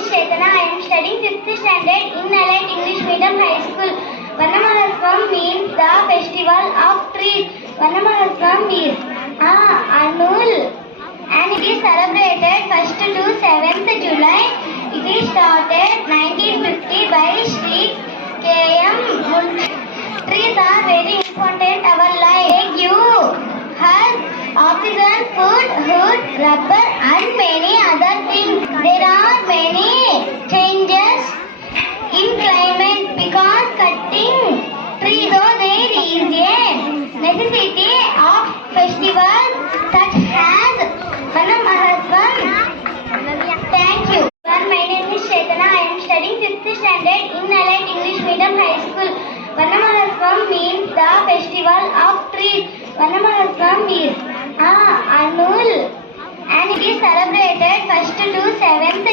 is Chetana. I am studying 5th standard in Allied English Medium High School. Vanamahotsavam means the festival of trees. Vanamahotsavam is annual and it is celebrated 1st to 7th July. It is started 1950 by Sri K.M. Munshi. Trees are very important our life. They give us oxygen, food, wood, rubber and many other things. There are many changes in climate because cutting trees, so there is a necessity of festivals such as Vanamahotsavam. Thank you. My name is Chetana. I am studying 5th standard in Allied English Medium High School. Vanamahotsavam means the festival of trees. Vanamahotsavam is annual and it is celebrated 1st to 7th